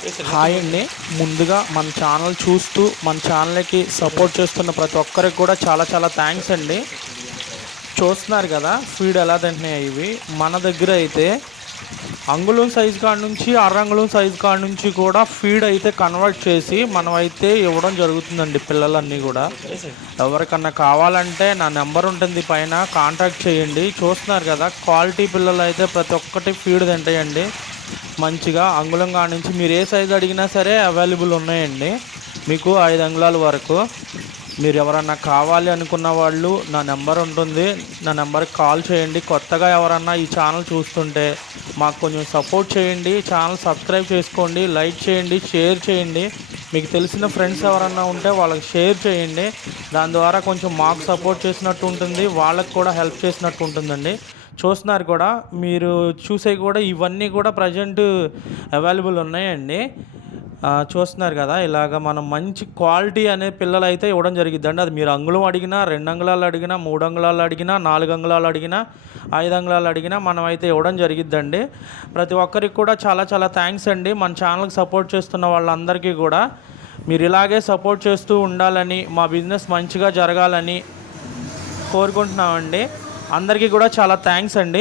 Hi అండి. ముందుగా మన ఛానల్ చూస్తూ మన ఛానల్కి సపోర్ట్ చేస్తున్న ప్రతి ఒక్కరికి కూడా చాలా చాలా థ్యాంక్స్ అండి. చూస్తున్నారు కదా ఫీడ్ ఎలా తింటున్నాయి ఇవి. మన దగ్గర అయితే అంగుళం సైజు కాడ నుంచి అరంగుళం సైజు కాడ నుంచి కూడా ఫీడ్ అయితే కన్వర్ట్ చేసి మనం అయితే ఇవ్వడం జరుగుతుందండి పిల్లలన్నీ కూడా. ఎవరికన్నా కావాలంటే నా నెంబర్ ఉంటుంది పైన, కాంటాక్ట్ చేయండి. చూస్తున్నారు కదా క్వాలిటీ పిల్లలు అయితే ప్రతి ఒక్కటి ఫీడ్ తింటాయండి మంచిగా. అంగుళం కాడ నుంచి మీరు ఏ సైజు అడిగినా సరే అవైలబుల్ ఉన్నాయండి మీకు 5 అంగుళాల వరకు. మీరు ఎవరన్నా కావాలి అనుకున్న వాళ్ళు నా నెంబర్ ఉంటుంది, నా నెంబర్కి కాల్ చేయండి. కొత్తగా ఎవరన్నా ఈ ఛానల్ చూస్తుంటే మాకు కొంచెం సపోర్ట్ చేయండి. ఛానల్ సబ్స్క్రైబ్ చేసుకోండి, లైక్ చేయండి, షేర్ చేయండి. మీకు తెలిసిన ఫ్రెండ్స్ ఎవరన్నా ఉంటే వాళ్ళకి షేర్ చేయండి. దాని ద్వారా కొంచెం మాకు సపోర్ట్ చేసినట్టు ఉంటుంది, వాళ్ళకి కూడా హెల్ప్ చేసినట్టు ఉంటుందండి. చూస్తున్నారు కూడా, మీరు చూసే కూడా ఇవన్నీ కూడా ప్రజెంట్ అవైలబుల్ ఉన్నాయండి. చూస్తున్నారు కదా, ఇలాగ మనం మంచి క్వాలిటీ అనే పిల్లలు అయితే ఇవ్వడం జరిగిద్దండి. అది మీరు అంగుళం అడిగినా, 2 అంగుళాలు అడిగినా, 3 అంగుళాలు అడిగినా, 4 అంగుళాలు అడిగినా, 5 అంగుళాలు అడిగినా మనం అయితే ఇవ్వడం జరిగిద్దండి. ప్రతి ఒక్కరికి కూడా చాలా చాలా థ్యాంక్స్ అండి. మన ఛానల్కి సపోర్ట్ చేస్తున్న వాళ్ళందరికీ కూడా మీరు ఇలాగే సపోర్ట్ చేస్తూ ఉండాలని, మా బిజినెస్ మంచిగా జరగాలని కోరుకుంటున్నామండి. అందరికీ కూడా చాలా థ్యాంక్స్ అండి.